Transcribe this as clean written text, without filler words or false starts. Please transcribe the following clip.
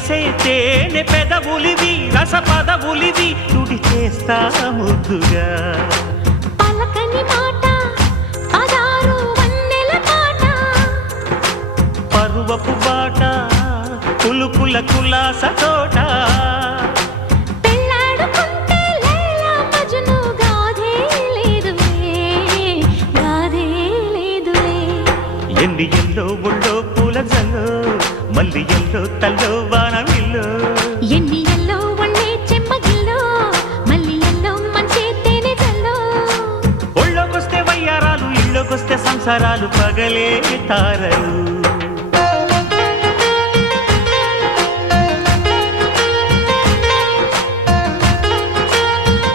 చేసే తేనె పెదవులివి రస పదవులివి తుడి చేస్తా ముద్దుగా పలకని మాట పదారు వన్నెల పాట పరువపు బాట కులుకుల కులాస తోట పెళ్ళాడుకుంటే లైలా మజ్ను గాథే లేదులే ఎండి ఎల్లో ఒళ్ళో పూల జల్లో మల్లి ఎల్లో తల్లో వానవిల్లో ఎన్ని ఎల్లో ఒళ్ళే చెమ్మగిల్లో మల్లి ఎల్లో మంచి తేనె జల్లో ఒళ్ళోకొస్తే వయ్యారాలు ఇళ్ళోకొస్తే సంసారాలు పగలే తారలు